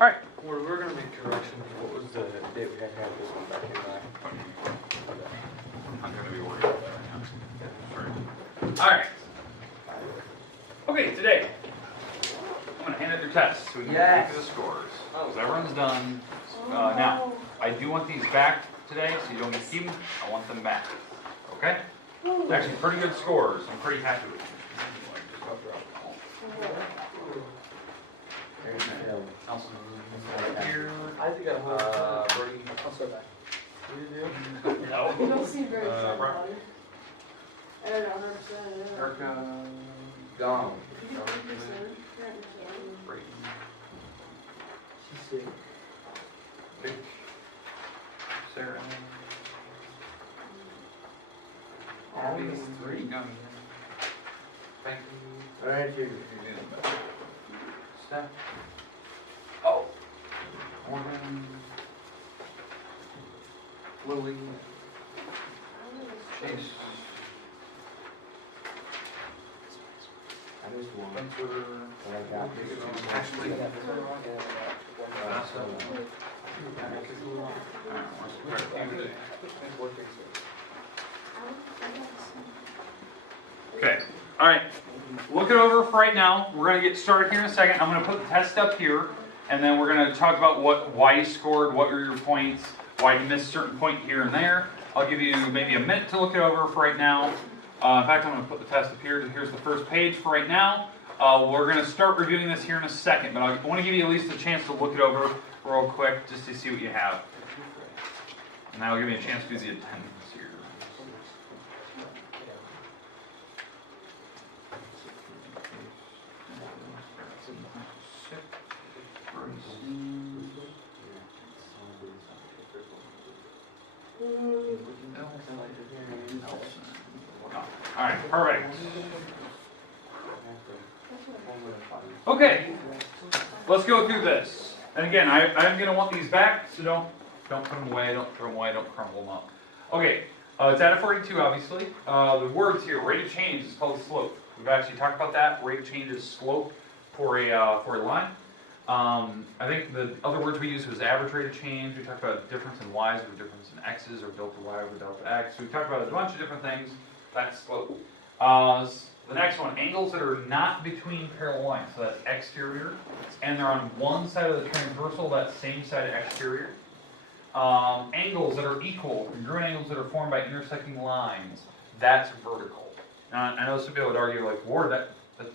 All right. We're going to make corrections. What was the date we had to have this one back in by? I'm going to be worried about that right now. All right. Okay, today I'm going to hand out your tests so we can look at the scores. Because everyone's done. Now, I do want these back today, so you don't get to keep them. I want them back. Okay? Actually, pretty good scores. I'm pretty happy with them. Nelson, here. I think I hold Brady. I'll start back. You do? No. You don't seem very excited Brown. about it. I don't know, Erica. Gone. Brady. She's sick. Vic. Sarah. Abby's three. Young. Thank you. All right, you. Steph. Oh. Morgan. Lily. Chase. I just won. Spencer. But I got this. Ashley. Vanessa. Okay. All right. Look it over for right now. We're going to get started here in a second. I'm going to put the test up here, and then we're going to talk about why you scored, what were your points, why you missed a certain point here and there. I'll give you maybe a minute to look it over for right now. In fact, I'm going to put the test up here. Here's the first page for right now. We're going to start reviewing this here in a second, but I want to give you at least a chance to look it over real quick just to see what you have. And that'll give me a chance to do the attendance here. All right, perfect. Okay, let's go through this. And again, I'm going to want these back, so don't put them away, don't throw them away, don't crumble them up. Okay, it's at a 42, obviously. The words here, rate of change is called slope. We've actually talked about that. Rate of change is slope for a line. I think the other words we used was average rate of change. We talked about difference in y's or difference in x's, or delta y over delta x. So we talked about a bunch of different things. That's slope. The next one, angles that are not between parallel lines. So that's exterior, and they're on one side of the transversal, that same side of exterior. Angles that are equal, congruent angles that are formed by intersecting lines. That's vertical. Now, I know some people would argue, like, Ward, that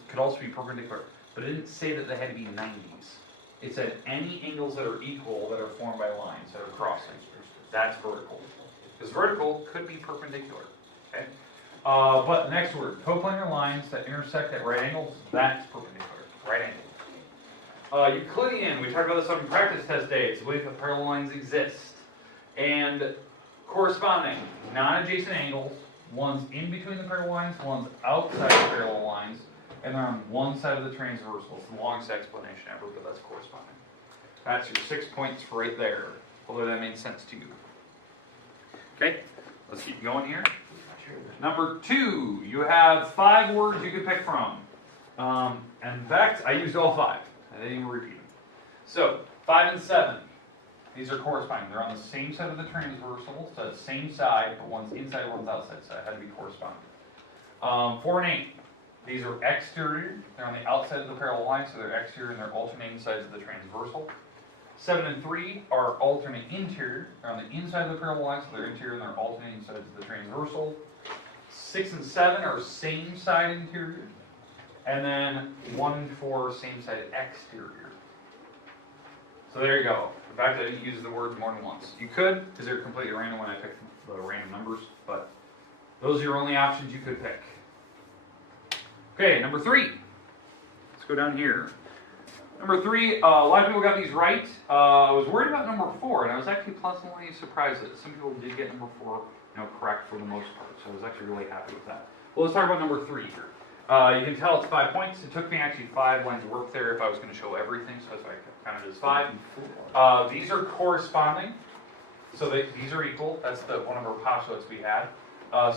could also be perpendicular. But it didn't say that they had to be 90s. It said any angles that are equal that are formed by lines that are crossing. That's vertical. Because vertical could be perpendicular. Okay? But the next word, coplanar lines that intersect at right angles, that's perpendicular. Right angle. Euclidean, we talked about this on practice test day. It's the belief that parallel lines exist. And corresponding, non-adjacent angles, one's in between the parallel lines, one's outside the parallel lines, and they're on one side of the transversal. It's the longest explanation ever, but that's corresponding. That's your 6 points for right there. Hopefully that made sense to you. Okay, let's keep going here. Number 2, you have 5 words you can pick from. And in fact, I used all 5. I didn't even repeat them. So, 5 and 7. These are corresponding. They're on the same side of the transversal, so the same side, but one's inside, one's outside, so it had to be corresponding. 4 and 8. These are exterior. They're on the outside of the parallel line, so they're exterior and they're alternating sides of the transversal. 7 and 3 are alternate interior. They're on the inside of the parallel line, so they're interior and they're alternating sides of the transversal. 6 and 7 are same side interior. And then 1 and 4 same side exterior. So there you go. In fact, I didn't use the word more than once. You could, because they're completely random when I picked the random numbers, but those are your only options you could pick. Okay, number 3. Let's go down here. Number 3, a lot of people got these right. I was worried about number 4, and I was actually pleasantly surprised that some people did get number 4, correct for the most part. So I was actually really happy with that. Well, let's talk about number 3 here. You can tell it's 5 points. It took me actually 5 lines of work there if I was going to show everything, so that's why I counted it as 5. These are corresponding, so these are equal. That's one of our postulates we had.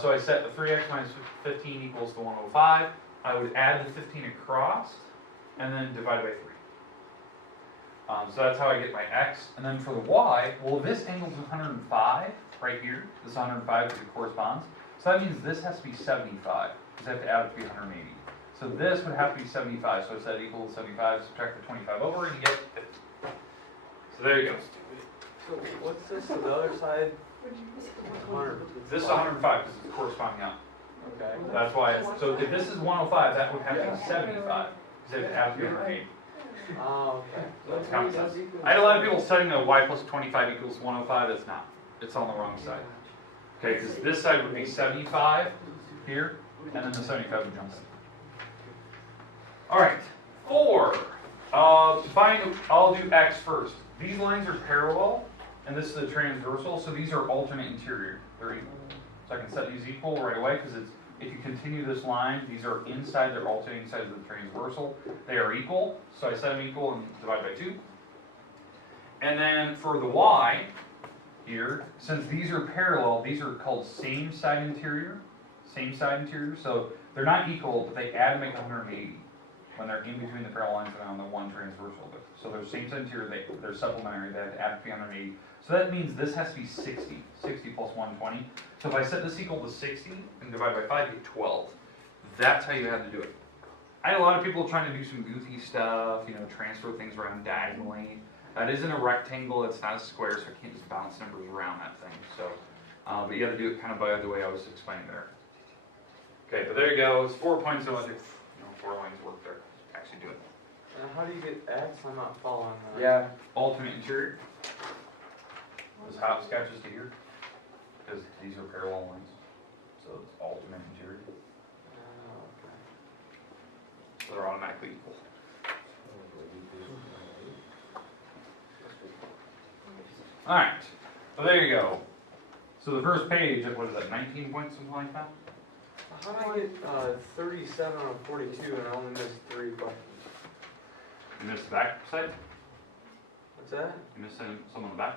So I set the 3x minus 15 equals the 105. I would add the 15 across, and then divide by 3. So that's how I get my x. And then for the y, well, this angle's 105 right here. This 105 because it corresponds. So that means this has to be 75 because I have to add it to be 180. So this would have to be 75. So it's that equal to 75. Subtract the 25 over and you get 50. So there you go. So what's this, to the other side? 100. This is 105 because it's corresponding out. Okay. That's why. So if this is 105, that would have to be 75 because it has to be 180. Oh, okay. So it's common sense. I had a lot of people studying that y plus 25 equals 105. It's not. It's on the wrong side. Okay, because this side would be 75 here, and then the 75 would jump in. All right, 4. I'll do x first. These lines are parallel, and this is a transversal, so these are alternate interior. They're equal. So I can set these equal right away because it's if you continue this line, these are inside, they're alternating sides of the transversal. They are equal, so I set them equal and divide by 2. And then for the y here, since these are parallel, these are called same side interior. Same side interior, so they're not equal, but they add to make 180 when they're in between the parallel lines and on the one transversal. So they're same side interior, they're supplementary, they have to add to be 180. So that means this has to be 60. 60 plus 120. So if I set this equal to 60 and divide by 5, you get 12. That's how you have to do it. I had a lot of people trying to do some goofy stuff, transfer things around diagonally. That isn't a rectangle, it's not a square, so I can't just bounce numbers around that thing. So, but you have to do it kind of by the way I was explaining there. Okay, but there you go. It's 4 points. So 4 lines work there. Actually do it. How do you get x? I'm not following that. Yeah. Alternate interior. This hop sketches to here because these are parallel lines, so it's alternate interior. Okay. So they're automatically equal. All right. So there you go. So the first page, what is that? 19 points, something like that. How do I get 37 on 42 and I only missed 3 questions? You missed the back side. What's that? You missed some on the back.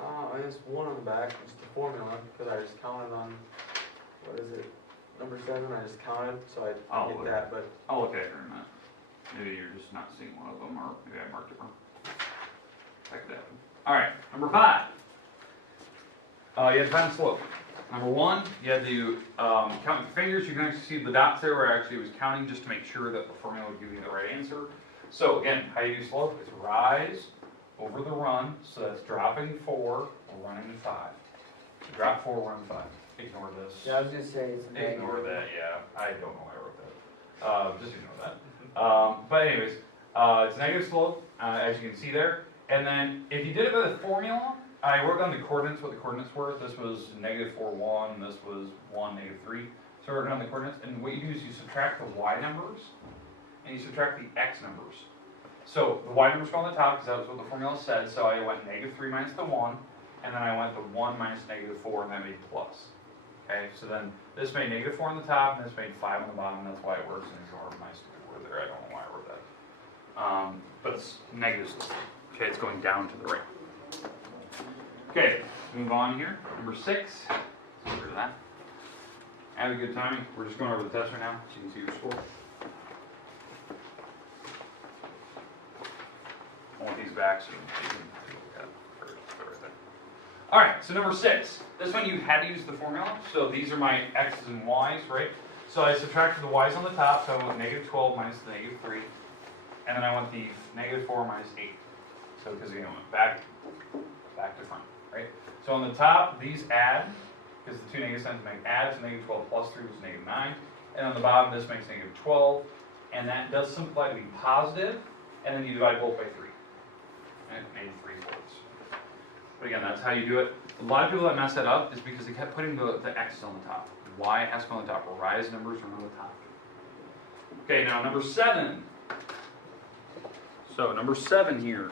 I missed one on the back, just the formula, because I just counted on, what is it, number 7, I just counted, so I Oh, get that, but... I'll look at it in a minute. Maybe you're just not seeing one of them, or maybe I marked it wrong. Check that. Alright, number 5. You had to find the slope. Number 1, you had to count your fingers. You can actually see the dots there where I actually was counting just to make sure that the formula would give you the right answer. So again, how you do slope is rise over the run, so that's dropping 4, running 5. So drop 4, run 5. Ignore this. Yeah, I was gonna say it's a negative. Ignore that, yeah. I don't know why I wrote that. Just ignore that. But anyways, it's negative slope, as you can see there. And then if you did it by the formula, I wrote down the coordinates, what the coordinates were. This was -4, 1, this was 1, -3. So I wrote down the coordinates, and what you do is you subtract the y numbers, and you subtract the x numbers. So the y numbers go on the top, because that was what the formula said, so I went -3 minus the 1, and then I went the 1 minus -4, and that made plus. Okay, so then this made -4 on the top, and this made 5 on the bottom, that's why it works, and ignore my stupid word there, I don't know why I wrote that. But it's negative slope. Okay, it's going down to the right. Okay, move on here. Number 6. Get rid of that. Have a good time. We're just going over the test right now, so you can see your score. I want these back so you can look at them. Right there. All right, so number 6. This one you had to use the formula. So these are my x's and y's, right? So I subtracted the y's on the top, so I went -12 minus the -3. And then I want the -4 minus 8. So because again, I went back to front, right? So on the top, these add, because the 2 negative signs make add, so -12 plus 3 was -9. And on the bottom, this makes -12. And that does simplify to be positive, and then you divide both by 3. And it made 3/4. But again, that's how you do it. A lot of people that mess that up is because they kept putting the x's on the top. Y has to go on the top. Rise numbers are on the top. Okay, now number 7. So number 7 here.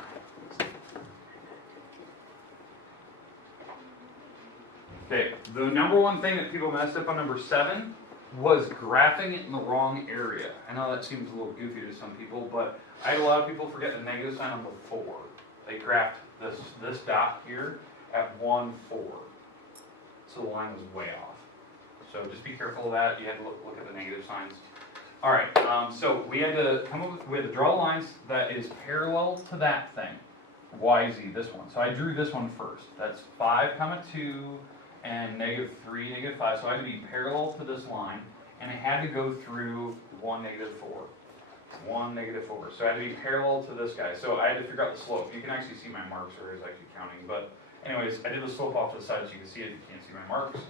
Okay, the number one thing that people messed up on number 7 was graphing it in the wrong area. I know that seems a little goofy to some people, but I had a lot of people forget the negative sign on the 4. They graphed this dot here at 1, 4. So the line was way off. So just be careful of that. You had to look at the negative signs. All right, so we had to draw lines that is parallel to that thing. YZ, this one. So I drew this one first. That's 5, 2, and -3, -5. So I had to be parallel to this line, and I had to go through 1, -4. 1, -4. So I had to be parallel to this guy. So I had to figure out the slope. You can actually see my marks, or I was actually counting. But anyways, I did the slope off to the side so you can see it. You can't see my marks.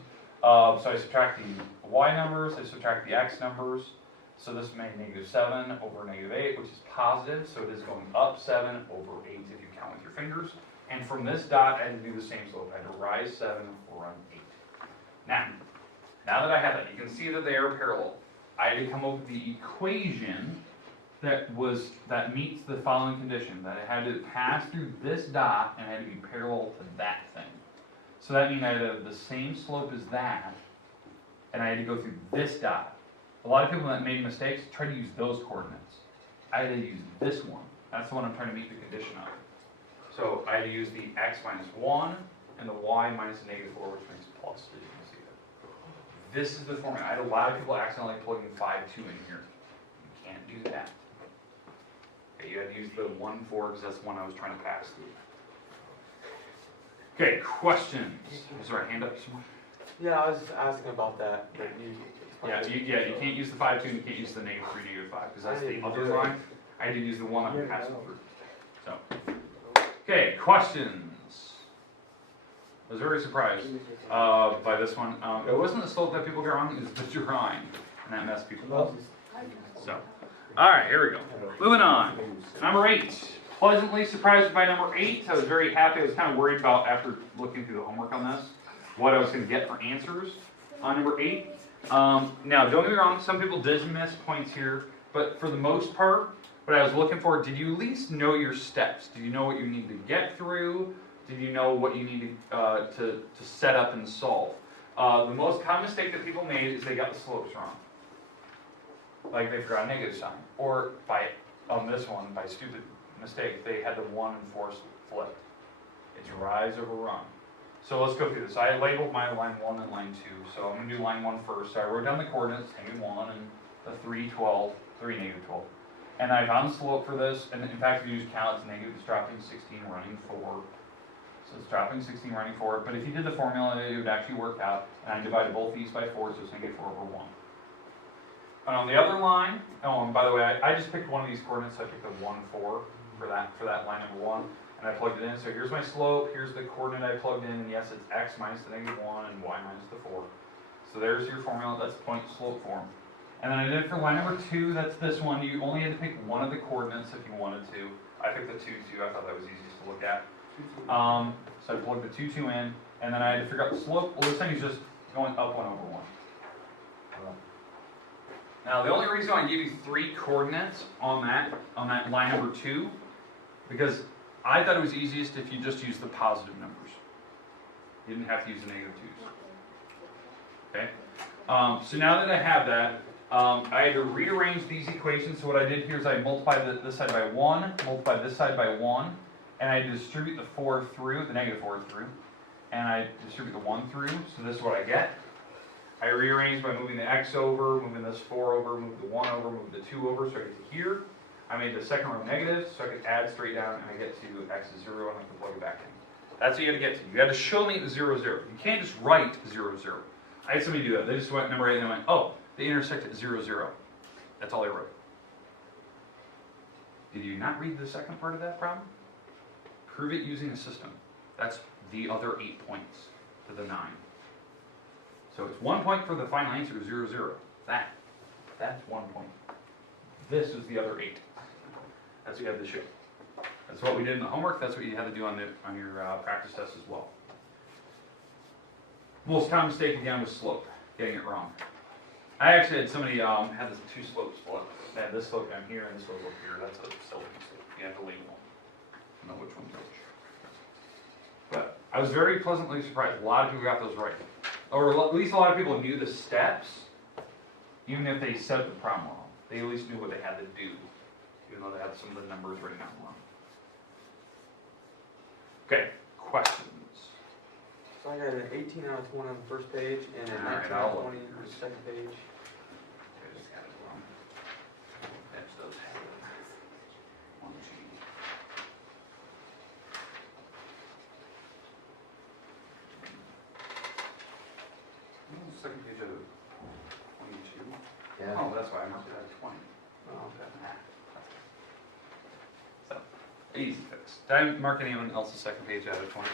So I subtract the y numbers, I subtract the x numbers. So this made -7 over -8, which is positive. So it is going up 7 over 8 if you count with your fingers. And from this dot, I had to do the same slope. I had to rise 7, run 8. Now that I have that, you can see that they are parallel. I had to come up with the equation that meets the following condition, that it had to pass through this dot and it had to be parallel to that thing. So that means I had to have the same slope as that, and I had to go through this dot. A lot of people that made mistakes try to use those coordinates. I had to use this one. That's the one I'm trying to meet the condition of. So I had to use the x minus 1 and the y minus -4, which makes plus, as you can see that. This is the formula. I had a lot of people accidentally plugging 5, 2 in here. You can't do that. Okay, you had to use the 1, 4 because that's the one I was trying to pass through. Okay, questions? Is there a hand up somewhere? Yeah, I was asking about that. But you You can't use the 5, 2, and you can't use the -3, -5, because that's the other line. I had to use the one I'm passing through. So, okay, questions? I was very surprised by this one. It wasn't the slope that people got wrong, it was the drawing, and that messed people up. So, all right, here we go. Moving on. Number 8. Pleasantly surprised by number 8. I was very happy. I was kind of worried about, after looking through the homework on this, what I was going to get for answers on number 8. Now, don't get me wrong, some people did miss points here, but for the most part, what I was looking for, did you at least know your steps? Did you know what you need to get through? Did you know what you need to set up and solve? The most common mistake that people made is they got the slopes wrong. Like they forgot a negative sign. Or on this one, by stupid mistake, they had the 1 and 4 flipped. It's rise over run. So let's go through this. I labeled my line 1 and line 2. So I'm going to do line 1 first. So I wrote down the coordinates, -1 and the 3, 12, 3, -12. And I found the slope for this. And in fact, if you use count, it's negative. It's dropping 16, running 4. So it's dropping 16, running 4. But if you did the formula, it would actually work out. And I divided both these by 4, so it's -4 over 1. And on the other line, and by the way, I just picked one of these coordinates. So I picked the 1, 4 for that line number 1. And I plugged it in. So here's my slope, here's the coordinate I plugged in, and yes, it's x minus the -1 and y minus the 4. So there's your formula, that's point slope form. And then I did it for line number 2, that's this one. You only had to pick one of the coordinates if you wanted to. I picked the 2, 2, I thought that was easiest to look at. So I plugged the 2, 2 in, and then I had to figure out the slope. Well, this thing is just going up 1 over 1. Now the only reason I gave you 3 coordinates on that line number 2, because I thought it was easiest if you just used the positive numbers. You didn't have to use the -2s. Okay? So now that I have that, I had to rearrange these equations. So what I did here is I multiplied this side by 1, multiplied this side by 1, and I distribute the 4 through, the -4 through, and I distribute the 1 through, so this is what I get. I rearranged by moving the x over, moving this 4 over, move the 1 over, move the 2 over, so I get to here. I made the second row negative, so I could add straight down, and I get to x is 0, and I can plug it back in. That's what you got to get to. You got to show me the 0, 0. You can't just write 0, 0. I had somebody do that. They just went number 8, and they went, oh, they intersect at 0, 0. That's all they wrote. Did you not read the second part of that problem? Prove it using a system. That's the other 8 points to the 9. So it's 1 point for the final answer, 0, 0. That's 1 point. This is the other 8. That's what you have to show. That's what we did in the homework. That's what you had to do on your practice test as well. Most common mistake again was slope, getting it wrong. I actually had somebody had the 2 slopes split. They had this slope down here and this slope up here. That's a silly mistake. You have to label them. Know which one's which. But I was very pleasantly surprised. A lot of people got those right. Or at least a lot of people knew the steps, even if they said the problem wrong. They at least knew what they had to do, even though they had some of the numbers written out wrong. Okay, questions? So I got an 18 out of 20 on the first page and a 19 out of 20 on the second page. I just got it wrong. That's those. 1G. that's why I marked it out of 20. Oh, okay. So, easy fix. Did I mark anyone else's second page out of 20?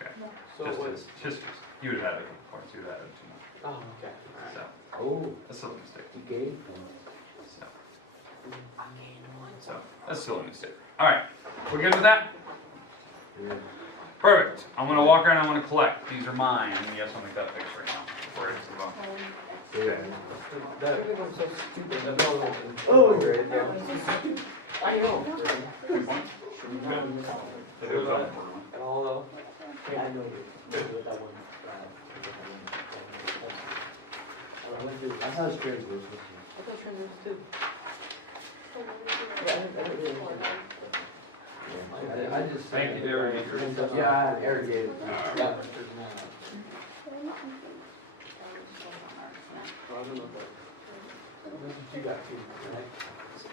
Okay. So Just, what's, just, you would have had a couple points, you would have had too much. oh, okay, alright. So, Oh, that's a silly mistake. you gave? So, that's a silly mistake. Alright, we're good with that? Yeah. Perfect. I'm going to walk around, I'm going to collect. These are mine, and yes, I'll make that fix right now before I just move on. Yeah. That, everyone's so stupid. That bill was in Oh. fourth grade, though. I know. Good point. It was on for one. At all, though. Yeah, I know you. With that one. I went through, I saw his transfers with you. I thought transfers too. I just. Thank you, Derek. Yeah, Eric gave it. Yeah. You got two, right?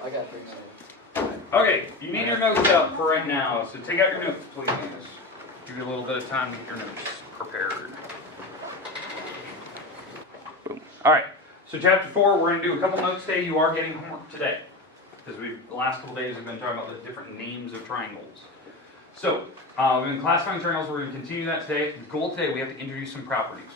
I got three, so. Okay, you need your notes out for right now, so take out your notes, please. Give you a little bit of time to get your notes prepared. Boom. All right, so chapter 4, we're going to do a couple notes today. You are getting homework today, because the last couple days we've been talking about the different names of triangles. So, we've been classifying triangles. We're going to continue that today. The goal today, we have to introduce some properties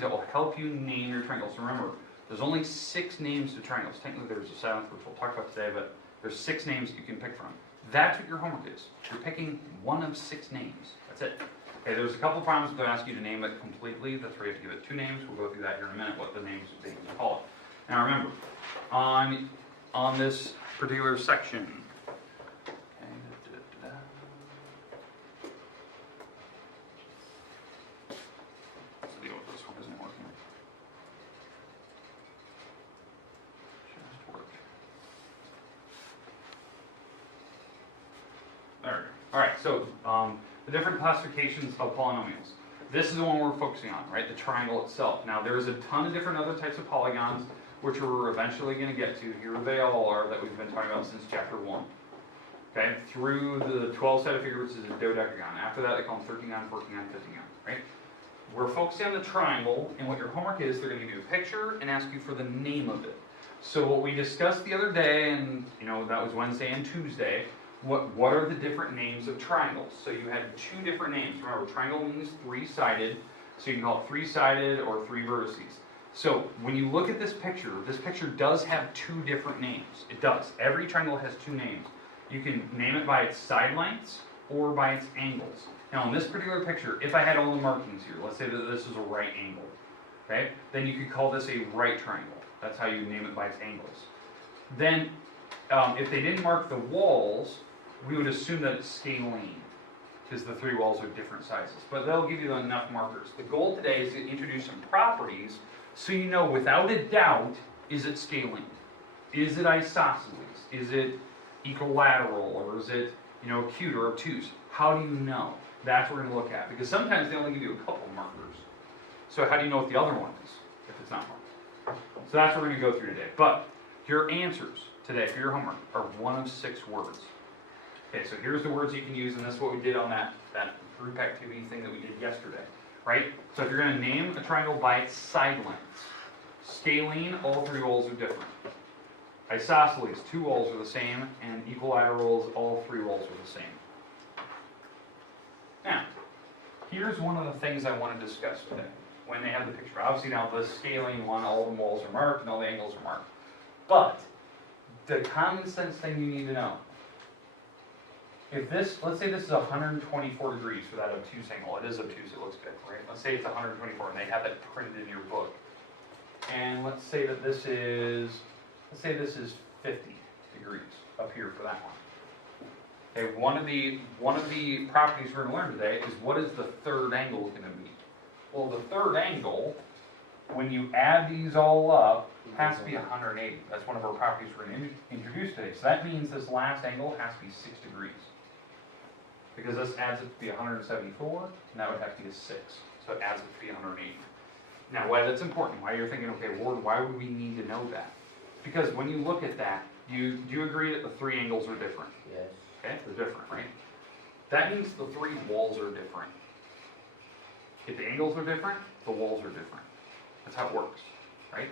that will help you name your triangles. Remember, there's only 6 names to triangles. Technically, there's a 7th, which we'll talk about today, but there's 6 names you can pick from. That's what your homework is. You're picking one of 6 names. That's it. Okay, there's a couple problems they'll ask you to name it completely. That's where you have to give it 2 names. We'll go through that here in a minute, what the names they call it. Now remember, on this particular section, let's deal with this one, isn't working. Just work. There we go. All right, so the different classifications of polynomials. This is the one we're focusing on, right? The triangle itself. Now, there's a ton of different other types of polygons, which we're eventually going to get to. Here they all are that we've been talking about since chapter 1. Okay, through the 12 set of figures is a dodecagon. After that, they call them 13gon, 14gon, 15gon, right? We're focusing on the triangle, and what your homework is, they're going to give you a picture and ask you for the name of it. So what we discussed the other day, and that was Wednesday and Tuesday, what are the different names of triangles? So you had 2 different names. Remember, triangle means 3-sided, so you can call it 3-sided or 3 vertices. So when you look at this picture does have 2 different names. It does. Every triangle has 2 names. You can name it by its side lengths or by its angles. Now in this particular picture, if I had all the markings here, let's say that this is a right angle, okay? Then you could call this a right triangle. That's how you name it by its angles. Then, if they didn't mark the walls, we would assume that it's scalene, because the 3 walls are different sizes. But they'll give you enough markers. The goal today is to introduce some properties so you know without a doubt, is it scalene? Is it isosceles? Is it equilateral? Or is it acute or obtuse? How do you know? That's what we're going to look at. Because sometimes they only give you a couple markers. So how do you know what the other one is if it's not marked? So that's what we're going to go through today. But your answers today for your homework are one of 6 words. Okay, so here's the words you can use, and this is what we did on that group activity thing that we did yesterday, right? So if you're going to name a triangle by its side lengths, scalene, all 3 walls are different. Isosceles, 2 walls are the same, and equilaterals, all 3 walls are the same. Now, here's one of the things I want to discuss today when they have the picture. Obviously now the scalene one, all the walls are marked and all the angles are marked. But the common sense thing you need to know, if this, let's say this is 124 degrees for that obtuse angle. It is obtuse, it looks good, right? Let's say it's 124 and they have it printed in your book. And let's say that this is, 50 degrees up here for that one. Okay, one of the properties we're going to learn today is what is the third angle going to be? Well, the third angle, when you add these all up, has to be 180. That's one of our properties we're going to introduce today. So that means this last angle has to be 6 degrees. Because this adds it to be 174, and that would have to be a 6. So it adds it to be 180. Now, why that's important, why you're thinking, okay, Ward, why would we need to know that? Because when you look at that, do you agree that the 3 angles are different? Yes. Okay, they're different, right? That means the 3 walls are different. If the angles are different, the walls are different. That's how it works. right?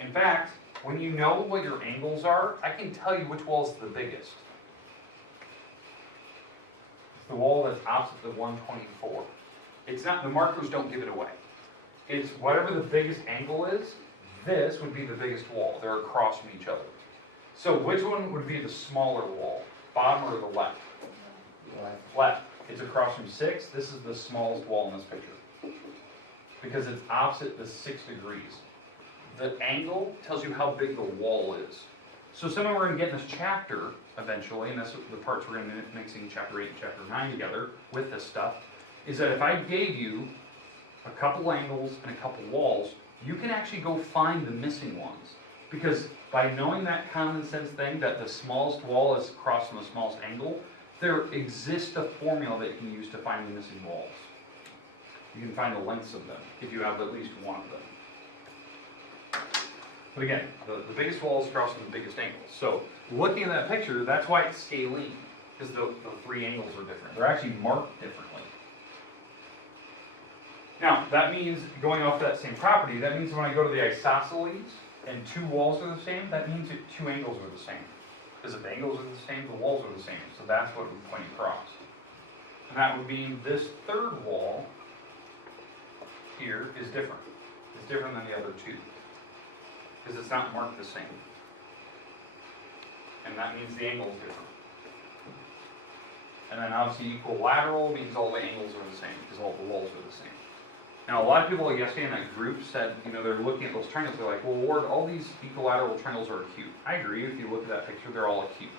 In fact, when you know what your angles are, I can tell you which wall is the biggest. It's the wall that's opposite the 124. It's not, the markers don't give it away. It's whatever the biggest angle is, this would be the biggest wall. They're across from each other. So which one would be the smaller wall? Bottom or the left? Left. It's across from 6. This is the smallest wall in this picture. Because it's opposite the 6 degrees. The angle tells you how big the wall is. So something we're going to get in this chapter eventually, and that's the parts we're going to be mixing chapter 8 and chapter 9 together with this stuff, is that if I gave you a couple angles and a couple walls, you can actually go find the missing ones. Because by knowing that common sense thing, that the smallest wall is across from the smallest angle, there exists a formula that you can use to find the missing walls. You can find the lengths of them if you have at least one of them. But again, the biggest wall is across from the biggest angles. So looking at that picture, that's why it's scalene, because the three angles are different. They're actually marked differently. Now, that means, going off that same property, that means when I go to the isosceles and two walls are the same, that means that two angles are the same. Because if the angles are the same, the walls are the same. So that's what would point across. And that would mean this third wall here is different. It's different than the other two. Because it's not marked the same. And that means the angle is different. And then obviously equilateral means all the angles are the same, because all the walls are the same. Now a lot of people yesterday in that group said, you know, they're looking at those triangles, they're like, well, Ward, all these equilateral triangles are acute. I agree, if you look at that picture, they're all acute,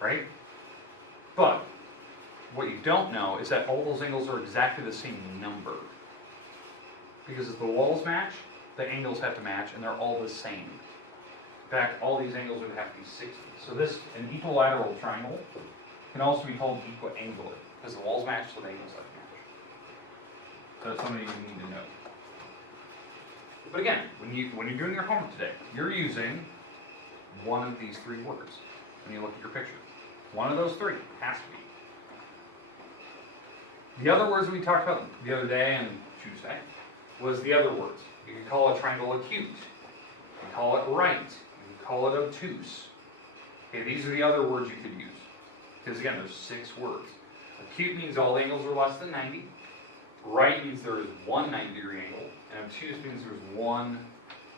right? But what you don't know is that all those angles are exactly the same number. Because if the walls match, the angles have to match, and they're all the same. In fact, all these angles would have to be 60. So this, an equilateral triangle, can also be called equiangular, because the walls match, so the angles have to match. So that's something you need to know. But again, when you're doing your homework today, you're using one of these three words when you look at your picture. One of those three has to be. The other words we talked about the other day and Tuesday was the other words. You could call a triangle acute. You could call it right. You could call it obtuse. Okay, these are the other words you could use. Because again, there's 6 words. Acute means all angles are less than 90. Right means there is one 90-degree angle. And obtuse means there's one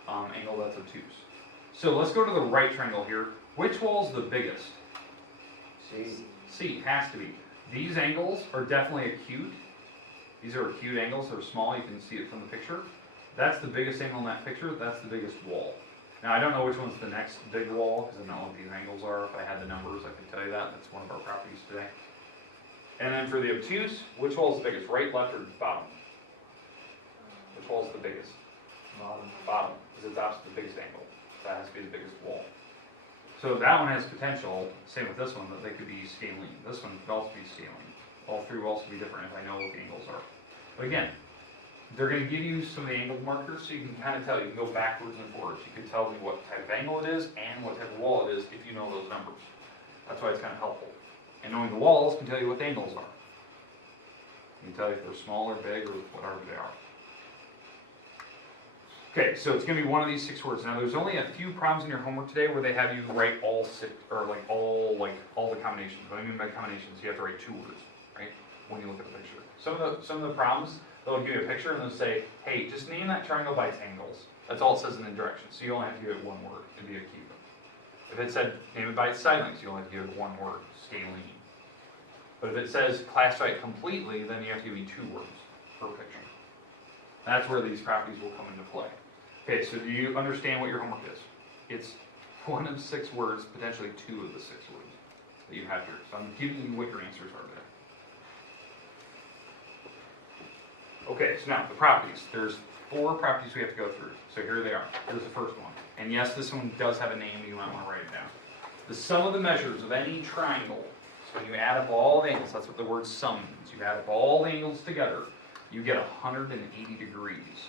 angle that's obtuse. So let's go to the right triangle here. Which wall is the biggest? C. C, has to be. These angles are definitely acute. These are acute angles, they're small, you can see it from the picture. That's the biggest angle in that picture, that's the biggest wall. Now I don't know which one's the next big wall, because I don't know what these angles are. If I had the numbers, I could tell you that. That's one of our properties today. And then for the obtuse, which wall is the biggest? Right, left, or bottom? Which wall is the biggest? Bottom. Bottom, because it's opposite the biggest angle. That has to be the biggest wall. So that one has potential, same with this one, that they could be scalene. This one could also be scalene. All three will also be different if I know what the angles are. But again, they're going to give you some of the angled markers, so you can kind of tell. You can go backwards and forwards. You can tell me what type of angle it is and what type of wall it is if you know those numbers. That's why it's kind of helpful. And knowing the walls can tell you what the angles are. You can tell you if they're small or big or whatever they are. Okay, so it's going to be one of these 6 words. Now, there's only a few problems in your homework today where they have you write all 6, or all the combinations. What I mean by combinations, you have to write 2 words, right? When you look at the picture. Some of the problems, they'll give you a picture and they'll say, hey, just name that triangle by its angles. That's all it says in the directions. So you only have to give it 1 word to be a cube. If it said name it by its side lengths, you only have to give it 1 word, scalene. But if it says classify it completely, then you have to give me 2 words per picture. That's where these properties will come into play. Okay, so do you understand what your homework is? It's one of 6 words, potentially 2 of the 6 words that you have here. So I'm giving you what your answers are there. Okay, so now the properties. There's 4 properties we have to go through. So here they are. Here's the first one. And yes, this one does have a name, you might want to write it down. The sum of the measures of any triangle. So when you add up all the angles, that's what the word sum means. You add up all the angles together, you get 180 degrees.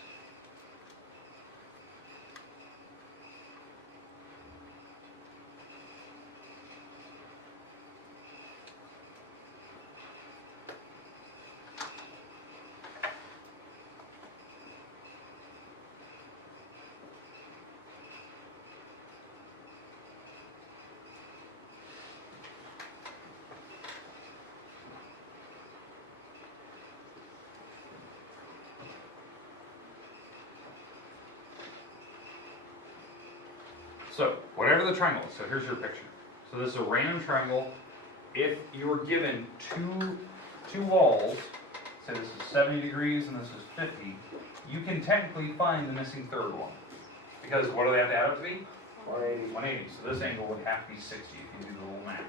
So, whatever the triangle is, so here's your picture. So this is a random triangle. If you were given two walls, say this is 70 degrees and this is 50, you can technically find the missing third one. Because what do they have to add up to be? 180. 180. So this angle would have to be 60 if you do the little math.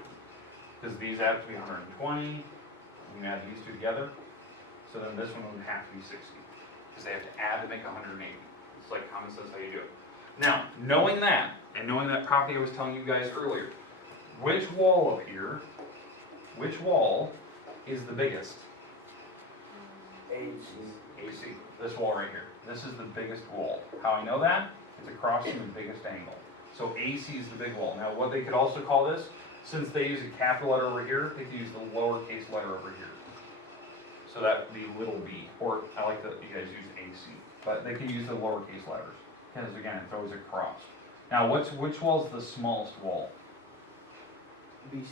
Because these have to be 120. You add these two together. So then this one would have to be 60. Because they have to add to make 180. It's like common sense how you do it. Now, knowing that, and knowing that property I was telling you guys earlier, which wall up here, which wall is the biggest? AC. This wall right here. This is the biggest wall. How I know that? It's across from the biggest angle. So AC is the big wall. Now, what they could also call this, since they use a capital letter over here, they could use the lowercase letter over here. So that would be little b, or I like that you guys use AC, but they can use the lowercase letters, because again, it's always across. Now, which wall is the smallest wall? BC.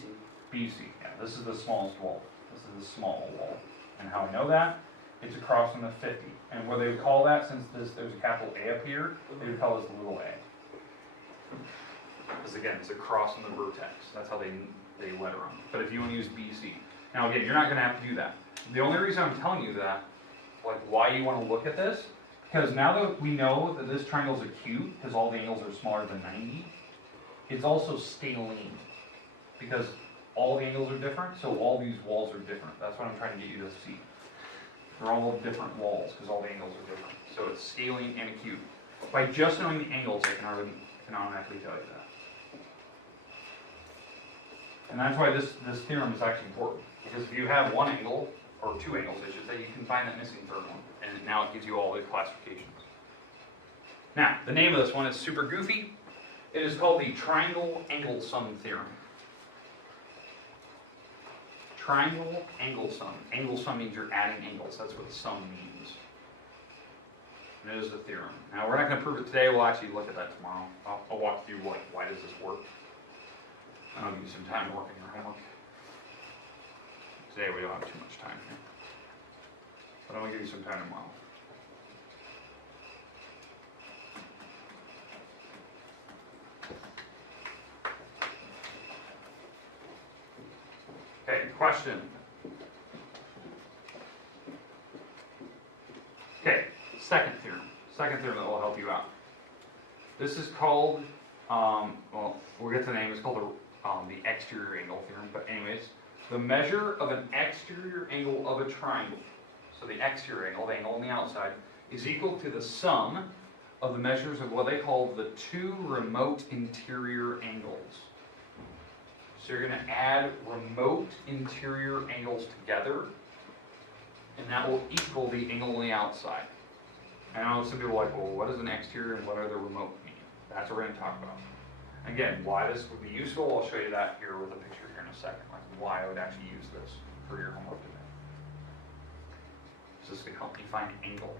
BC, yeah, this is the smallest wall. This is the small wall. And how I know that? It's across from the 50. And what they would call that, since there's a capital A up here, they would call this the little a. Because again, it's across from the vertex. That's how they letter on it. But if you want to use BC. Now again, you're not going to have to do that. The only reason I'm telling you that, like why you want to look at this, because now that we know that this triangle is acute, because all the angles are smaller than 90, it's also scaling. Because all the angles are different, so all these walls are different. That's what I'm trying to get you to see. They're all different walls, because all the angles are different. So it's scaling and acute. By just knowing the angles, I can automatically tell you that. And that's why this theorem is actually important. Because if you have one angle, or two angles, I should say, you can find that missing third one. And now it gives you all the classifications. Now, the name of this one is super goofy. It is called the triangle angle sum theorem. Triangle angle sum. Angle sum means you're adding angles. That's what sum means. And it is the theorem. Now, we're not going to prove it today. We'll actually look at that tomorrow. I'll walk through why does this work. And I'll give you some time to work on your homework. Today we don't have too much time here. But I'm going to give you some time tomorrow. Okay, question. Okay, second theorem. Second theorem that will help you out. This is called, well, we'll get to the name. It's called the exterior angle theorem. But anyways, the measure of an exterior angle of a triangle, so the exterior angle, the angle on the outside, is equal to the sum of the measures of what they call the two remote interior angles. So you're going to add remote interior angles together, and that will equal the angle on the outside. And I know some people are like, well, what is an exterior and what are the remote mean? That's what we're going to talk about. Again, why this would be useful, I'll show you that here with a picture here in a second, like why I would actually use this for your homework today. So this can help you find angles.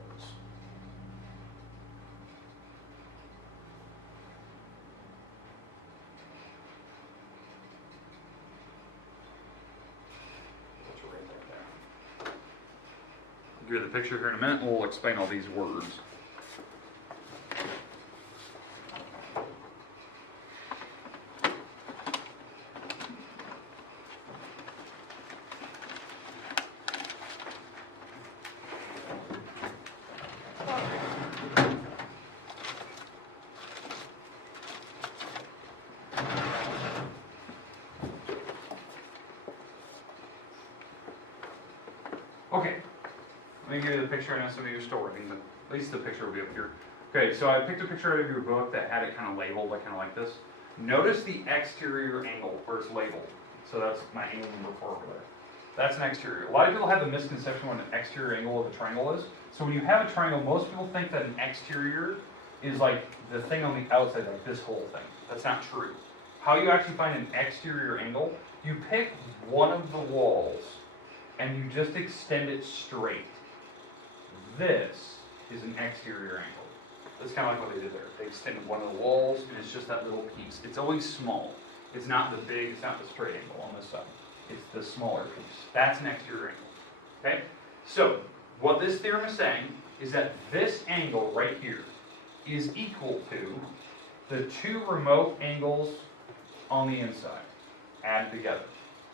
I'll give you the picture here in a minute, and we'll explain all these words. Okay, let me give you the picture. I know some of you are still working, but at least the picture will be up here. Okay, so I picked a picture out of your book that had it kind of labeled, like kind of like this. Notice the exterior angle where it's labeled. So that's my angle number 4 over there. That's an exterior. A lot of people have the misconception what an exterior angle of a triangle is. So when you have a triangle, most people think that an exterior is like the thing on the outside, like this whole thing. That's not true. How you actually find an exterior angle, you pick one of the walls and you just extend it straight. This is an exterior angle. That's kind of like what they did there. They extended one of the walls, and it's just that little piece. It's always small. It's not the big, it's not the straight angle on this side. It's the smaller piece. That's an exterior angle. Okay? So, what this theorem is saying is that this angle right here is equal to the two remote angles on the inside added together.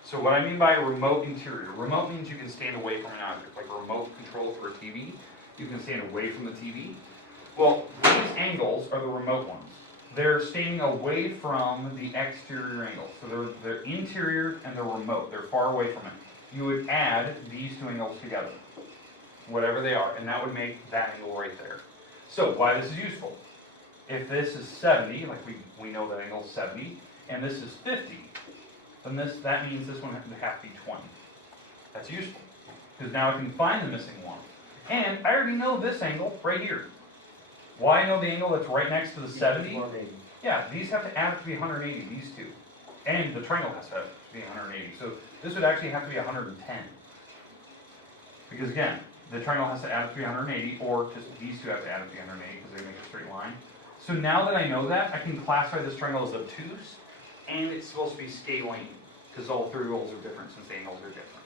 So what I mean by a remote interior, remote means you can stand away from an object, like a remote control for a TV, you can stand away from the TV. Well, these angles are the remote ones. They're standing away from the exterior angles. So they're interior and they're remote, they're far away from it. You would add these two angles together, whatever they are, and that would make that angle right there. So why this is useful. If this is 70, like we know that angle is 70, and this is 50, then that means this one would have to be 20. That's useful, because now I can find the missing one. And I already know this angle right here. Why I know the angle that's right next to the 70? 180. Yeah, these have to add up to be 180, these two. And the triangle has to be 180. So this would actually have to be 110. Because again, the triangle has to add up to be 180, or just these two have to add up to be 180 because they make a straight line. So now that I know that, I can classify this triangle as obtuse, and it's supposed to be scaling, because all three rolls are different since the angles are different.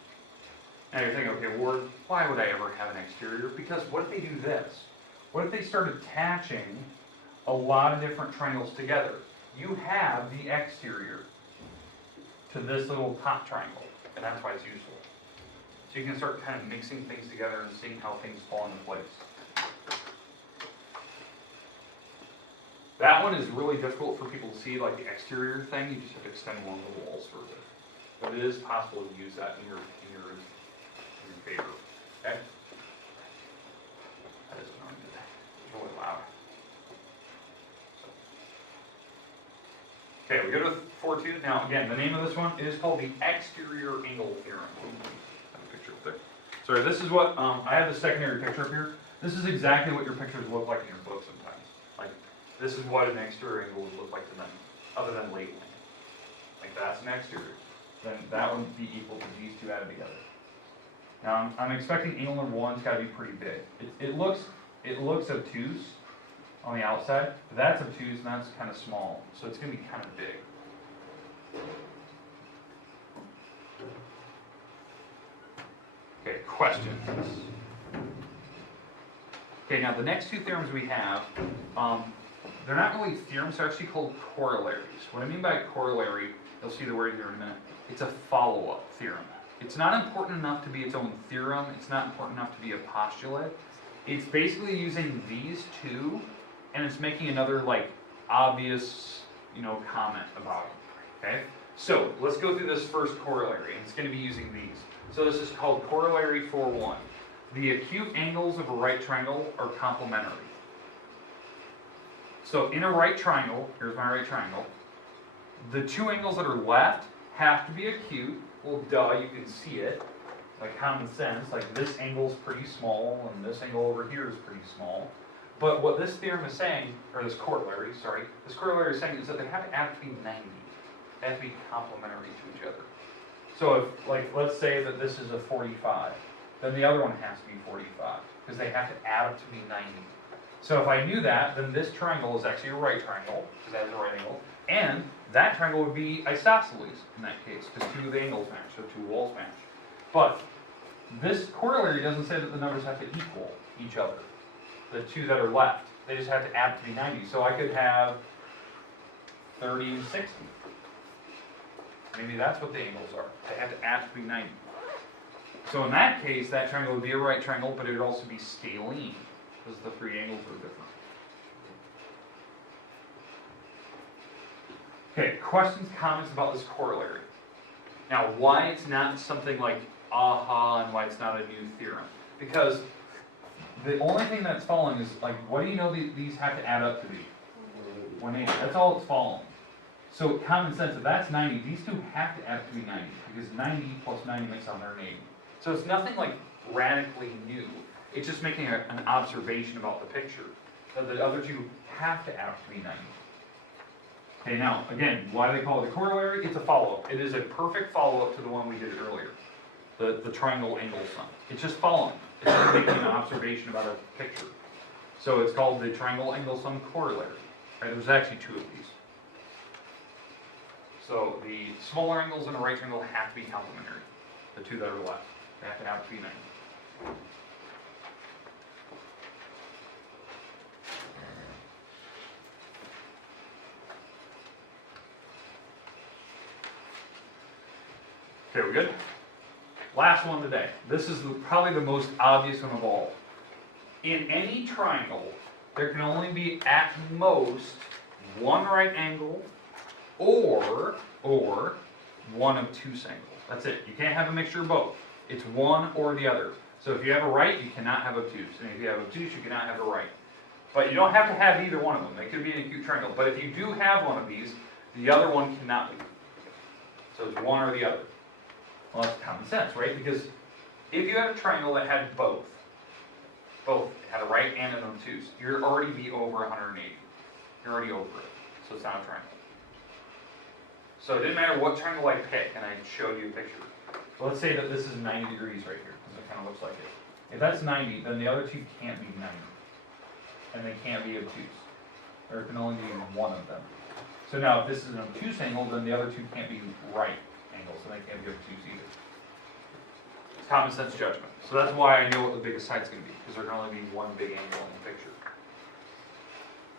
Now you're thinking, okay, well, why would I ever have an exterior? Because what if they do this? What if they start attaching a lot of different triangles together? You have the exterior to this little top triangle, and that's why it's useful. So you can start kind of mixing things together and seeing how things fall into place. That one is really difficult for people to see, like the exterior thing. You just have to extend along the walls for it. But it is possible to use that in your favor. Okay? That is annoying today. It's really loud. So. Okay, we go to 4.2. Now, again, the name of this one is called the exterior angle theorem. I have a picture up there. Sorry, this is what, I have the secondary picture up here. This is exactly what your pictures look like in your book sometimes. Like, this is what an exterior angle would look like to them, other than labeling. Like, that's an exterior. Then that would be equal to these two added together. Now, I'm expecting angle number one's got to be pretty big. It looks obtuse on the outside, but that's obtuse and that's kind of small, so it's going to be kind of big. Okay, questions? Okay, now the next two theorems we have, they're not really theorems, they're actually called corollaries. What I mean by corollary, you'll see the word here in a minute, it's a follow-up theorem. It's not important enough to be its own theorem, it's not important enough to be a postulate. It's basically using these two, and it's making another, like, obvious, comment about it, okay? So, let's go through this first corollary, and it's going to be using these. So this is called Corollary 4.1. The acute angles of a right triangle are complementary. So in a right triangle, here's my right triangle, the two angles that are left have to be acute. Well, duh, you can see it. Like common sense, like this angle's pretty small, and this angle over here is pretty small. But what this theorem is saying, or this corollary is saying is that they have to add to be 90. They have to be complementary to each other. So if, like, let's say that this is a 45, then the other one has to be 45, because they have to add up to be 90. So if I knew that, then this triangle is actually a right triangle, because that is a right angle, and that triangle would be isosceles in that case, because two of the angles match, so two walls match. But this corollary doesn't say that the numbers have to equal each other, the two that are left. They just have to add to be 90. So I could have 30 and 60. Maybe that's what the angles are. They have to add to be 90. So in that case, that triangle would be a right triangle, but it would also be scalene, because the three angles are different. Okay, questions, comments about this corollary. Now, why it's not something like aha, and why it's not a new theorem. Because the only thing that's following is, like, what do you know these have to add up to be? 180. That's all it's following. So common sense, if that's 90, these two have to add up to be 90, because 90 plus 90 makes 180. So it's nothing like radically new. It's just making an observation about the picture. So the other two have to add up to be 90. Okay, now, again, why do they call it a corollary? It's a follow-up. It is a perfect follow-up to the one we did earlier, the triangle angle sum. It's just following. It's just making an observation about a picture. So it's called the triangle angle sum corollary. Right, there's actually two of these. So the smaller angles in a right triangle have to be complementary. The two that are left. They have to add up to be 90. Okay, we good? Last one today. This is probably the most obvious one of all. In any triangle, there can only be at most one right angle or one obtuse angle. That's it. You can't have a mixture of both. It's one or the other. So if you have a right, you cannot have obtuse. And if you have obtuse, you cannot have a right. But you don't have to have either one of them. They could be an acute triangle. But if you do have one of these, the other one cannot be. So it's one or the other. Well, that's common sense, right? Because if you had a triangle that had both had a right and an obtuse, you'd already be over 180. You're already over it. So it's not a triangle. So it didn't matter what triangle I pick, and I showed you a picture. So let's say that this is 90 degrees right here, because it kind of looks like it. If that's 90, then the other two can't be 90. And they can't be obtuse. There can only be one of them. So now if this is an obtuse angle, then the other two can't be right angles, so they can't be obtuse either. It's common sense judgment. So that's why I know what the biggest side's going to be, because there can only be one big angle in the picture.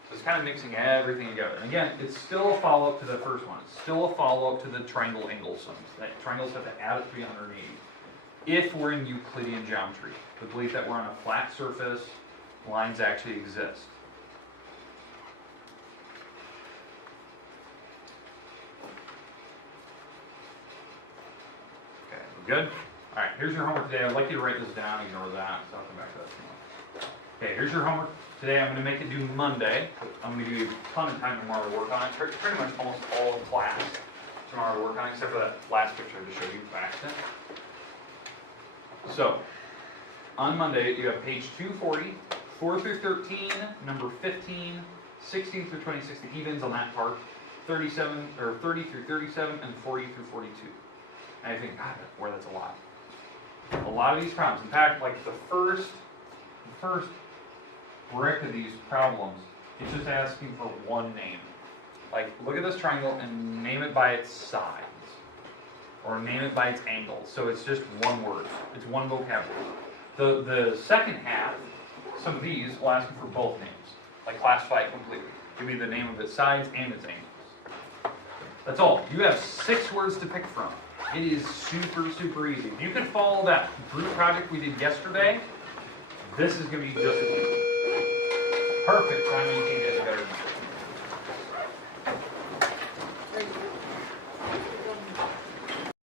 So it's kind of mixing everything together. And again, it's still a follow-up to the first one. It's still a follow-up to the triangle angle sums. That triangles have to add 380. If we're in Euclidean geometry, the belief that we're on a flat surface, lines actually exist. Okay, we good? All right, here's your homework today. I'd like you to write this down. Ignore that. So I'll come back to that tomorrow. Okay, here's your homework today. I'm going to make it due Monday. I'm going to give you a ton of time tomorrow to work on it. Pretty much almost all of class tomorrow to work on it, except for that last picture I just showed you by accident. So, on Monday, you have page 240, 4 through 13, number 15, 16 through 26, the evens on that part, 37 or 30 through 37, and 40 through 42. And I think, God, that's a lot. A lot of these problems. In fact, like the first brick of these problems, it's just asking for one name. Like, look at this triangle and name it by its sides, or name it by its angles. So it's just one word. It's one vocabulary. The second half, some of these will ask you for both names, like classify it completely. Give me the name of its sides and its angles. That's all. You have 6 words to pick from. It is super, super easy. If you can follow that group project we did yesterday, this is going to be just as easy.